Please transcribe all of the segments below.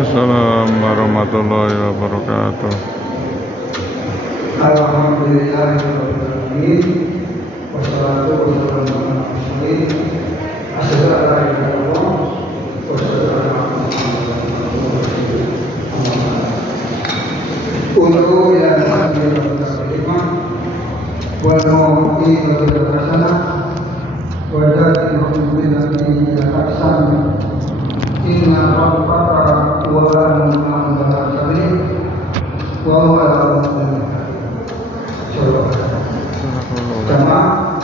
Assalamualaikum warahmatullahi wabarakatuh. Alhamdulillahirrahmanirrahim. Wassalatu wassalamu ala rasulillah. Asyhadu an la ilaha illallah wa asyhadu anna Muhammadan rasulullah. Untuk yang berterima wa mu'min wa hasanah wa da'ihum bil hasan. Inna rabbaka huwa al-mu'min wa huwa al-mu'min. Jamaah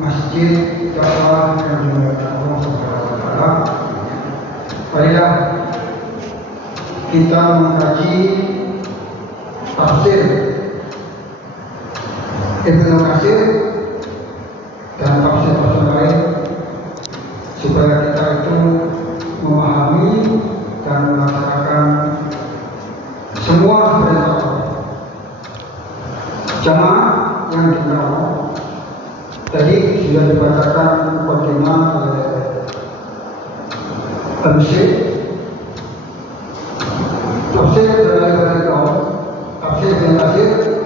masjid dakwah yang dimuliakan Allah Subhanahu wa taala. Marilah kita mengkaji tafsir Ibnu Katsir dan tafsir-tafsir lain supaya kita itu memahami dan melaksanakan semua perintah Allah. Jamaah yang dikenal tadi sudah dibacakan mukadimah oleh Al-Syekh. Tafsir dari kaum tafsir Ibnu Katsir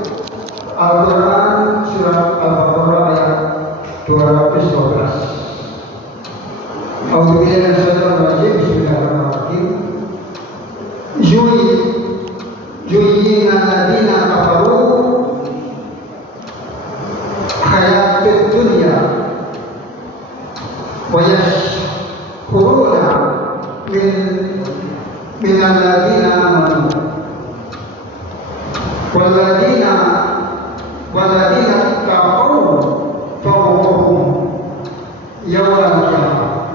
Al-Quran surat Al-Baqarah ayat 212. A'udzu billahi minasyaitonir rajim. Bismillahirrahmanirrahim. Yu'minuna alladziina kafaru hayatid dunya wa yashkuruna min alladziina amanu walladzina kafaru fawwahum yawmal qiyamah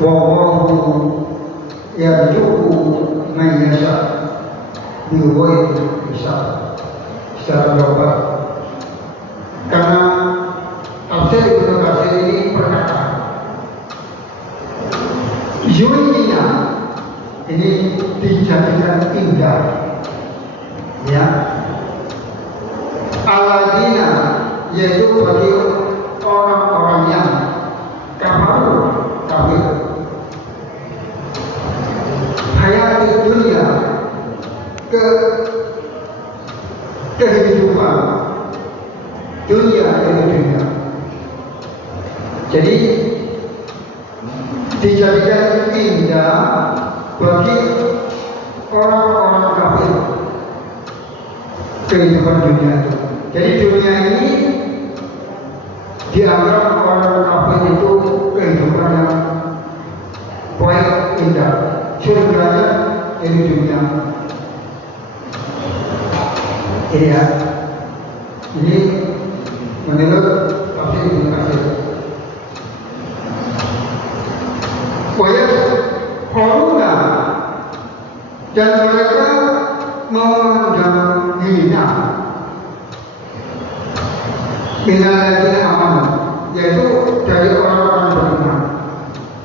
wallahu yarzuqu man yasha bighairi hisab. Secara global, karena tafsir Ibnu Katsir ini perkataan Yu'minuna ini dijadikan indah, ya. Alladzina yaitu bagi orang-orang yang kafaru kafir. Hayat dunia kehidupan dunia ini dunia. Jadi dijadikan indah bagi orang-orang kafir kehidupan dunia itu. Jadi dunia ini dianggap orang kafir itu kehidupan yang baik, indah. Surganya ini dunia. Ini ya. Ini menurut tafsir Ibnu Katsir. Wayat koruna dan mereka memandang hina minalladzina amanu, yaitu dari orang-orang beriman.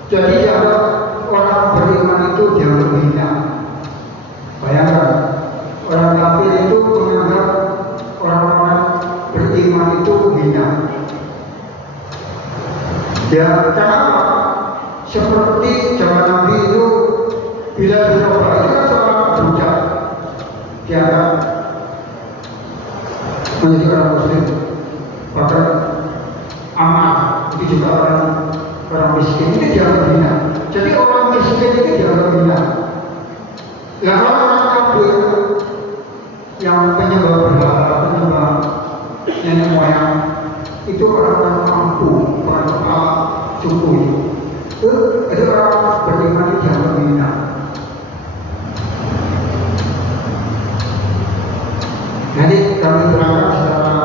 Jadi dianggap orang beriman itu dianggap hina. Bayangkan, orang kafir itu menganggap orang-orang beriman itu hina. Ya, kenapa? Seperti zaman Nabi itu bila dicoba itu kan seorang budak dianggap menjadi orang muslim, bahkan amat itu juga orang miskin itu dianggap hina. Jadi orang miskin itu dianggap hina. Nah, orang kafir yang penyembah berhala, penyembah nenek moyang itu orang-orang mampu, orang kepala suku itu orang beriman itu dianggap hina. Nanti kami terangkan secara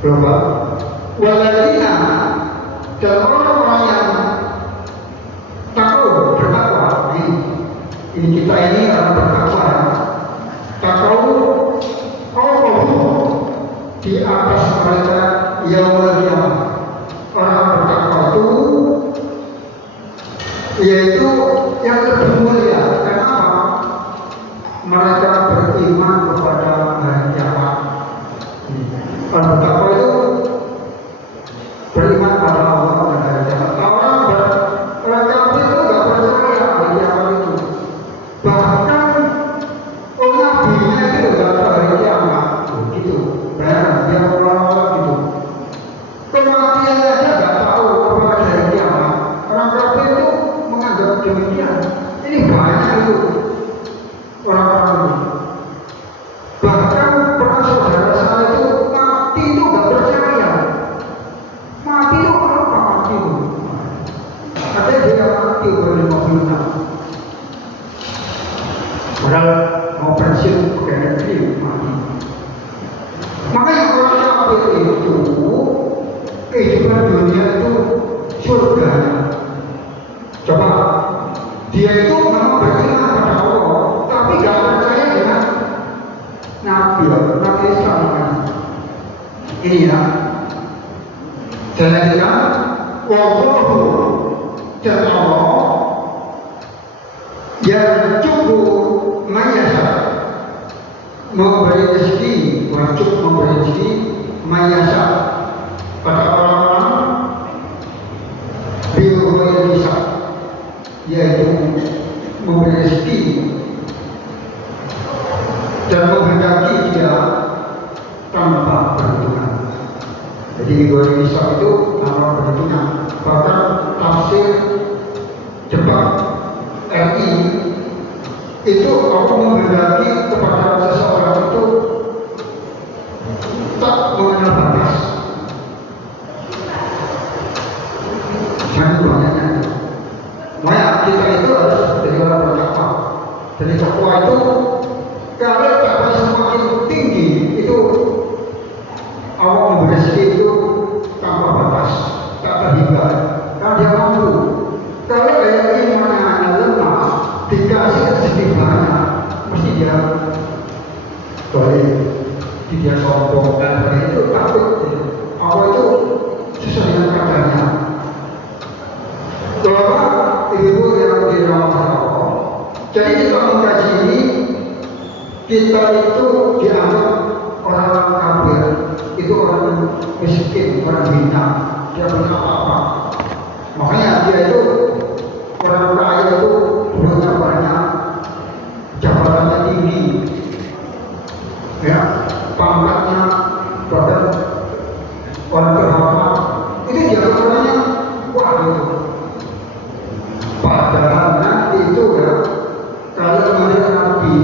global. Walladzina dan orang-orang yang takut bertakwa. Ini kita ini orang bertakwa. Takut di atas mereka yaumul qiyamah. Orang bertakwa itu yaitu yang lebih mulia. Kenapa? Mereka beriman kepada hari kiamat. Orang bertakwa itu beriman pada Allah dan hari kiamat. Orang kafir itu nggak percaya hari kiamat itu. Ini banyak itu orang-orang itu. Bahkan pernah saudara saya itu mati itu nggak percaya. Mati itu apa mati itu? Ada dia mati baru 50 tahun. Padahal mau pensiun pakai negeri mati. Makanya orang kafir itu kehidupan dunia itu surga. Coba dia itu memang beriman pada Allah, tapi gak percaya dengan Nabi Islam kan. Ini ya. Saya bilang, wallahu dan Allah yang cukup mayasa memberi rezeki, wajib memberi rezeki mayasa pada orang-orang yang bisa, yaitu memberi rezeki dan menghendaki dia tanpa perhitungan. Jadi yang bisa itu tanpa perhitungan. Bahkan tafsir Jepang RI itu aku menghendaki kepada seseorang itu tak mengenal batas. Jangan banyaknya. Makanya kita itu harus jadi orang bertakwa. Jadi takwa itu kalau takwa semakin tinggi itu Allah memberi rezeki itu tanpa batas, tak terhingga. Karena dia mampu. Kalau imannya lemah, dikasih rezeki banyak, mesti dia balik, dia sombong dan balik itu takut. Allah itu sesuai dengan kadarnya. Bapak, ibu yang dirahmati Allah. Jadi kita mengkaji ini, kita itu dianggap orang kafir, itu orang miskin, orang hina, dia punya apa-apa. Makanya dia itu orang kaya itu punya banyak, jabatannya tinggi, ya, pangkatnya bahkan orang terhormat. Itu jangan orangnya wah gitu. Padahal nanti itu ya, kalau melihat Nabi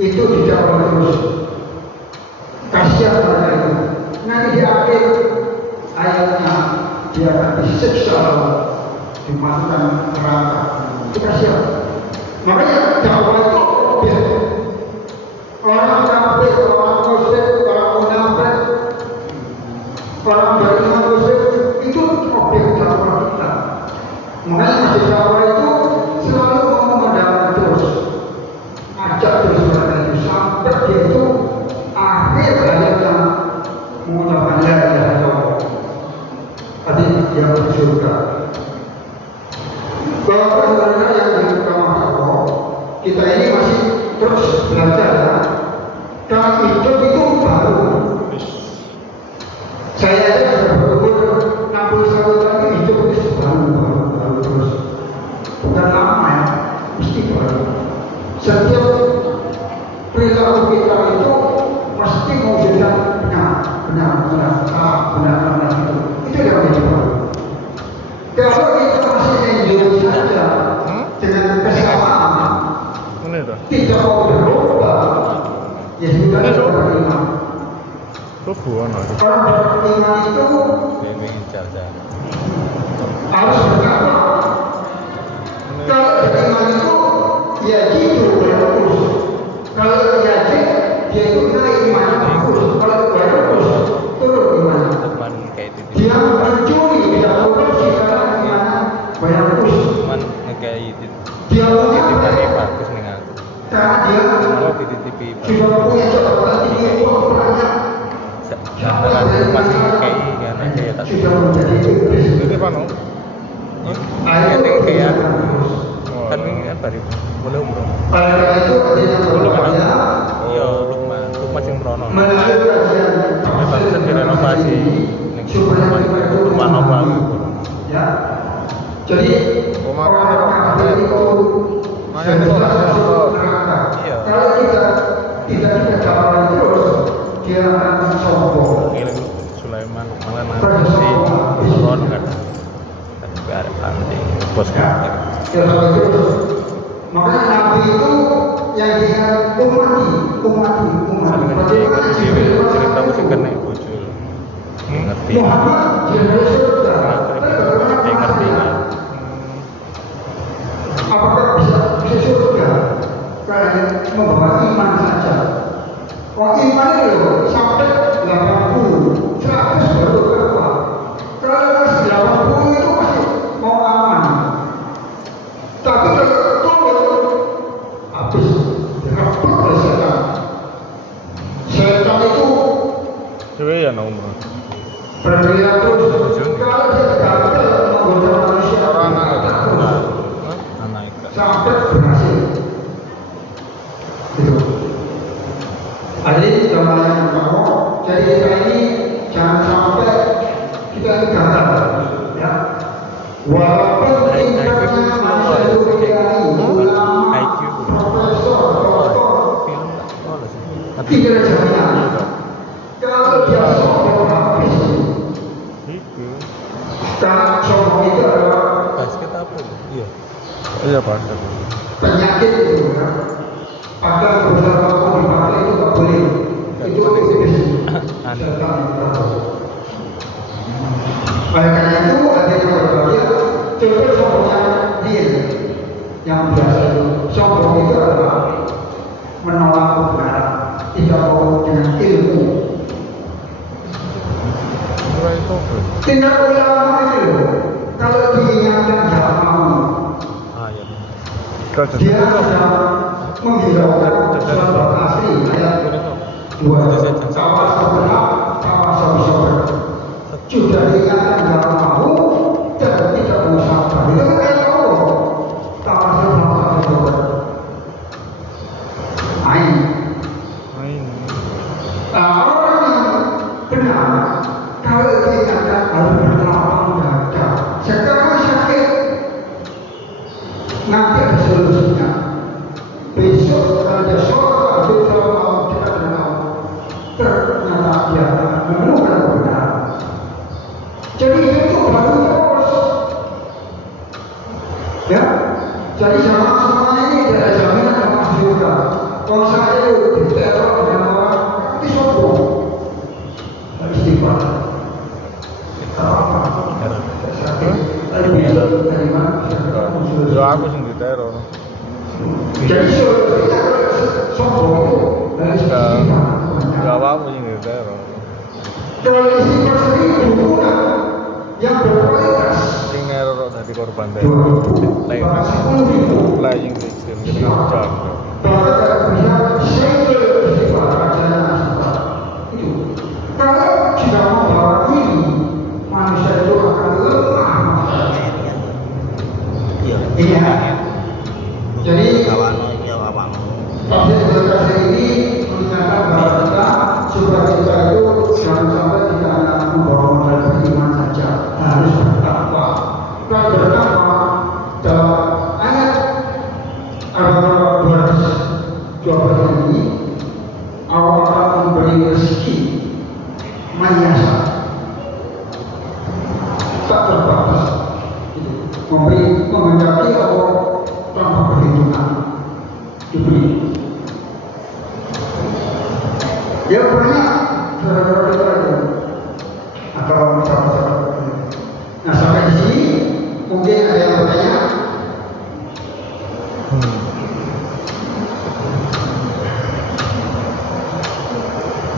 itu dijawab terus. Kasihan mereka itu. Nanti di akhir ayatnya dia akan disiksa, dimasukkan neraka. Itu kasihan. Makanya dakwah itu objek. Orang kafir, orang musyrik, orang munafik, orang beriman musyrik itu objek dakwah kita. Makanya masjid dakwah itu selalu memandang terus, ajak terus mereka itu sampai dia itu akhir hayatnya mengucapkan la ilaha illallah. Tadi dia bersyukur. Bahwa sebenarnya yang diutamakan Allah, kita ini masih terus belajar ya. Karena hidup itu baru. Saya aja sudah berumur 61 tahun, hidup itu baru terus. Bukan lama ya, mesti baru. Setiap perilaku kita itu mesti mewujudkan benar itu. Itu yang menjadi baru. Kalau kita masih enjoy saja dengan kesamaan, tidak mau berubah, ya sudah beriman. Orang beriman itu harus berkata, kalau beriman itu ya gitu bagus. Kalau ya dia itu naik imannya bagus. Kalau bagus turun imannya. Dia mencuri, dia korupsi karena imannya bagus. Dia bagus karena dia sudah punya jabatan tinggi itu banyak. Sudah menjadi iblis. Jadi panu. Kayak kan ini kan baru mulai umroh. Karena itu Belum kan? Iya, Lukman sing merono. Barusan direnovasi ning rumah napa iku. Ya. Jadi orang itu Iya. kalau kita tidak jalan terus, dia akan sombong. Ngiling Sulaiman malah nanti merono kan. Tapi arep nanti bos kan. Jalan terus yang diingat umat. Saling Bagaimana cerita musik kan nek bojo. Ngerti. Muhammad jenderal surga. Dia ngerti kan. Apakah bisa surga? Karena membawa iman saja. Oh iman itu sampai 80, 100 baru keluar. Kalau masih 80 itu masih mau aman. Tapi kalau turun habis direbut oleh setan. Setan itu Coba ya nomor. bergerak terus. Kalau dia gagal menggoda manusia Anak ikan. sampai berhasil. Gitu. Jadi gambaran kamu, jadi kita ini jangan sampai kita ini gagal, ya. Walaupun tingkatnya manusia itu begini, ulama, profesor, doktor, tidak ada jaminan. Kalau dia sombong habis, karena sombong itu adalah Basket apa? Iya. Iya basket. penyakit itu, ya. Padahal beberapa orang dipakai itu nggak boleh. Itu iblis. Setan itu. Oleh karena itu ada yang berbahaya. Coba sombongnya dia yang biasa itu. Sombong itu adalah menolak kebenaran, tidak mau dengan ilmu. Murah itu. Tindak ulama itu kalau diingatkan tidak mau. Ah ya. Dia sedang menghiraukan suatu asli ayat 2 kawasan benar kawasan sober sudah diingatkan jangan mau dan tidak mau sabar itu kan ayat Allah kawasan sober ain orang yang benar kalau diingatkan harus berlapang dada sekarang sakit nanti ada solusinya. Besok ada sholat, besok mau kita kenal. Ternyata dia menemukan kebenaran. Jadi itu baru terus. Ya, jadi sama ini tidak ada jaminan yang masuk juga. Kalau saya itu diteror dengan orang, tapi sombong. Istighfar. Apa? Sakit. Tadi besok dari mana? Yo aku sing diteror. Jadi sombong itu dari istighfar. Gak apa-apa sing diteror. Kalau istighfar 1000 yang berkualitas Sing neror dadi korban tadi. 2000 bahkan 10.000 Lah sing sistem kita ngecak. bahkan ada punya single istighfar bacaan istighfar itu kalau tidak membawa ini manusia itu akan lemah iya jadi Pasir edukasi ini mengingatkan bahwa kita supaya kita itu jangan sampai tidak hanya membawa modal beriman saja, harus bertakwa. Kalau bertakwa dalam ayat Al-Baqarah 212 ini, Allah akan memberi rezeki mayasa tak terbatas, memberi menghendaki Allah tanpa perhitungan diberi. Ya banyak saudara-saudara kita itu atau sahabat-sahabat. Nah sampai di sini mungkin ada yang bertanya.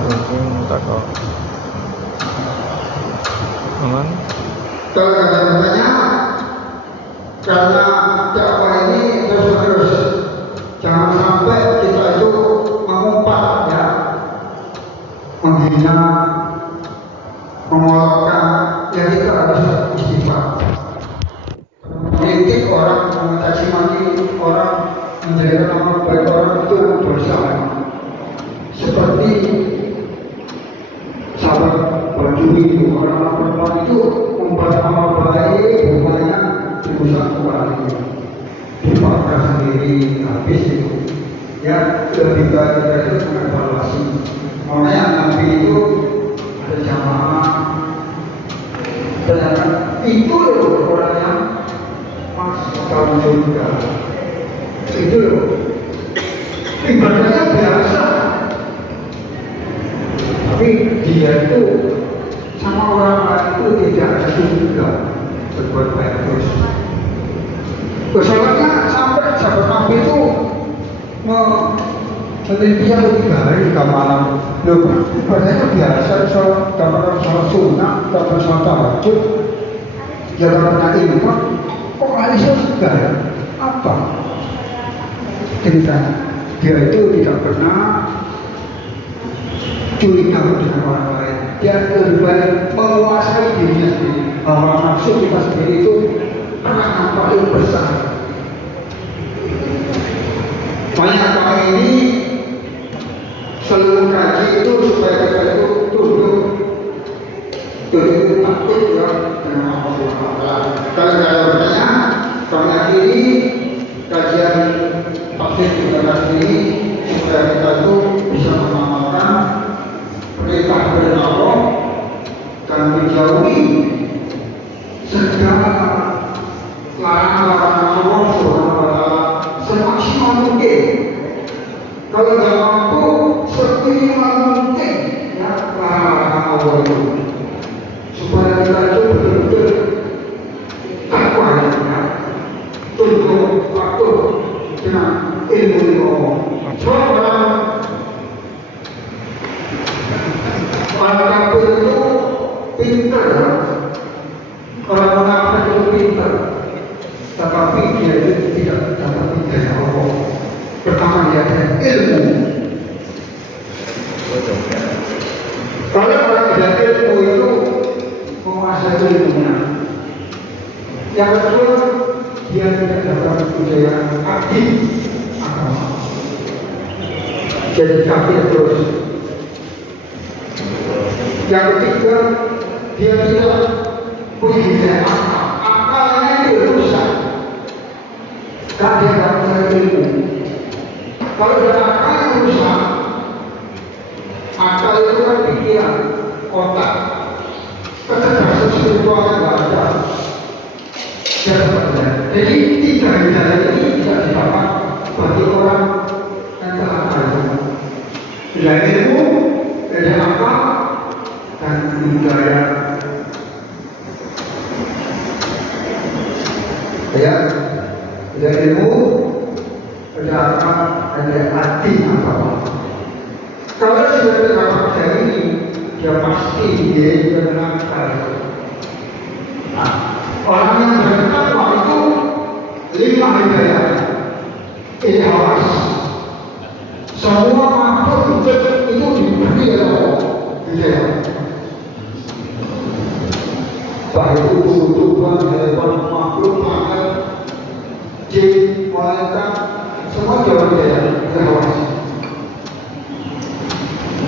Mungkin takut. Aman? Kalau ada yang bertanya, karena dakwah ini terus-menerus, jangan sampai kita itu mengumpat ya, menghina, mengolokkan, ya kita harus istighfar. Mengkritik orang, mencaci maki orang, menjadikan nama baik orang itu dosa. Seperti sahabat berdiri itu, orang perempuan itu membuat nama baik, bunganya dirusak kembali, dibakar sendiri, habis itu. Ya, lebih baik kita itu mengevaluasi. Makanya Nabi itu ada jamaah, ternyata itu loh orang yang masuk dalam surga. Itu loh ibadahnya biasa, tapi dia itu sama orang lain itu tidak ada juga berbuat baik terus. Soalnya sampai sahabat Nabi itu meneliti yang 3 hari 3 malam. Loh, ibadahnya biasa, sholat dapat sholat sunnah, dapat sholat tahajud, dia dapat ilmu, kok hari surga ya? Apa? Ceritanya, dia itu tidak pernah curi nyamuk dengan orang lain. Dia lebih banyak menguasai dirinya sendiri. Bahwa nafsu kita sendiri itu pernah yang paling besar. Makanya ini seluruh kaji itu supaya kita itu tunduk takut ya dengan Allah. Kalau ada bertanya, kami akhiri kajian tafsir kita ini supaya kita itu bisa mengamalkan perintah dari Allah dan menjauhi segala larangan-larangan Allah Subhanahu wa Ta'ala semaksimal mungkin. Kalau tidak mampu seminimal mungkin ya larangan Allah itu, supaya kita itu betul-betul takwa ya, tunduk patuh dengan ilmu Allah. Orang kafir itu pintar ya. Orang munafik itu pintar, tetapi dia itu tidak dapat hidayah Allah. Pertama dia ada ilmu. Kalau orang tidak ilmu itu menguasai ilmunya. Yang kedua, dia tidak dapat hidayah aktif agama. Jadi kafir terus. Yang ketiga, dia tidak punya hidayah akal. Akalnya itu rusak. Dan dia tidak punya ilmu. Kalau dia akal rusak, akal itu kan pikiran, otak. Kecerdasan spiritualnya tidak ada. Jadi tiga hidayah ini tidak didapat bagi orang yang telah tahu. Hidayah ilmu, hidayah akal, dan hidayah ya, hidayah ilmu, hidayah akal, hidayah hati apa-apa. Kalau sudah terdapat hidayah ini, dia pasti dia juga menangkal. Nah, orang yang bertakwa itu 5 hidayah. Ikhlas. Semua makhluk itu diberi oleh Allah hidayah. Baik itu tumbuhan, hewan, makhluk, makhluk, jin, malaikat, semua dia hidayah. Ikhlas.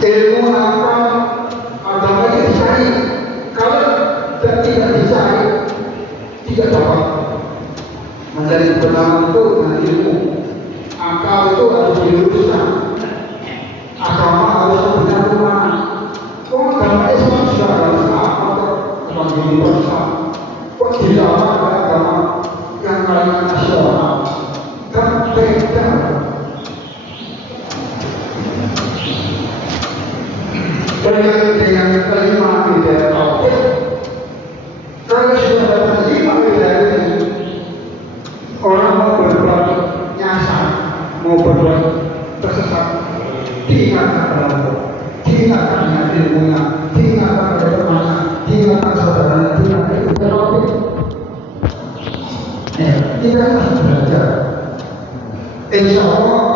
Ilmu apa? Agama yang dicari. Kalau tidak dicari, tidak dapat mencari kebenaran itu dengan ilmu. Akal itu harus diluruskan. Agama harus benar mana? Kok agama Islam sudah harus apa? Agama universal. Kok tidak ada agama yang lain nasional? Kan beda. Dengan kelima hidayah tauhid, kalau sudah dapat 5 hidayah ini, orang mau berbuat nyasar, mau berbuat tersesat, diingatkan pada Allah, diingatkan dengan ilmunya, diingatkan pada temannya, diingatkan saudaranya, diingatkan itu tauhid. Kita harus belajar. Insya Allah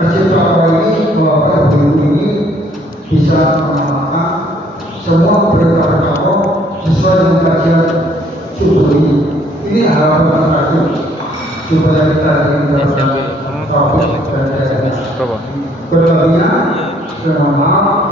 pencipta Allah ini, Bapak Ibu ini bisa mengamalkan semua perintah Allah sesuai dengan kajian subuh ini. Ini harapan terakhir supaya kita dalam tauhid dan hidayah. Berikutnya, mohon maaf.